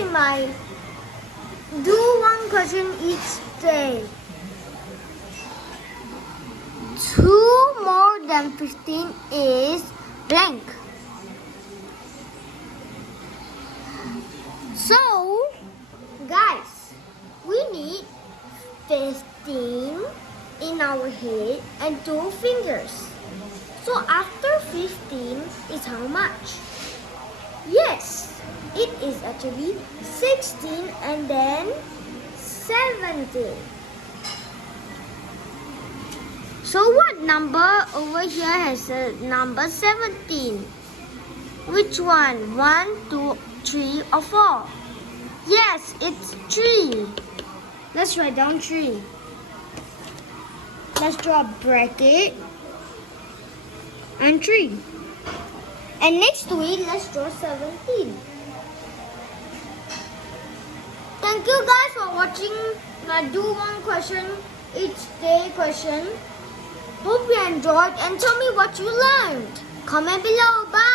in my do one question each day. 2 more than 15 is blank. So, guys, we need 15 in our head and 2 fingers. So after 15 is how much? Yes, it is actually 16 and then 17. So what number over here has a number 17? Which one? 1, 2, 3 or 4? Yes, it's 3. Let's write down 3. Let's draw a bracket and 3. And next to it, let's draw 17. Thank you guys for watching my do one question each day question. Hope you enjoyed and tell me what you learned. Comment below. Bye.